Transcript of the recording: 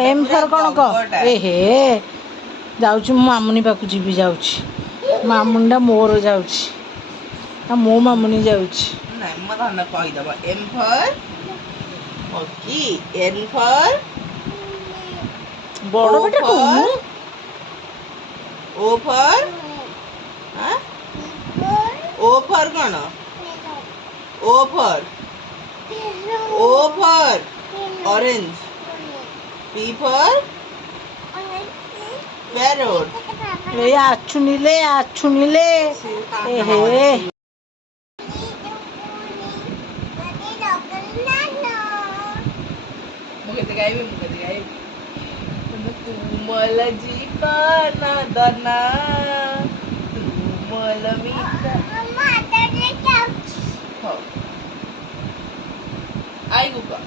M फर कौन कह ए हे जाऊँ मो मामुनी पाक जी जाऊँ मामुंडा मोर जाऊँ मो मामुनी जाऊँ एम फर मोकी एन फर बड़ बेटा कहूँ ओ फर ओ फर कौन ओ फर ऑरेंज पी फर पैरोट ए आछू नीले ए हे मुझे गाइबे तुमल जीवाना दाना तुमल मीठा आई गुका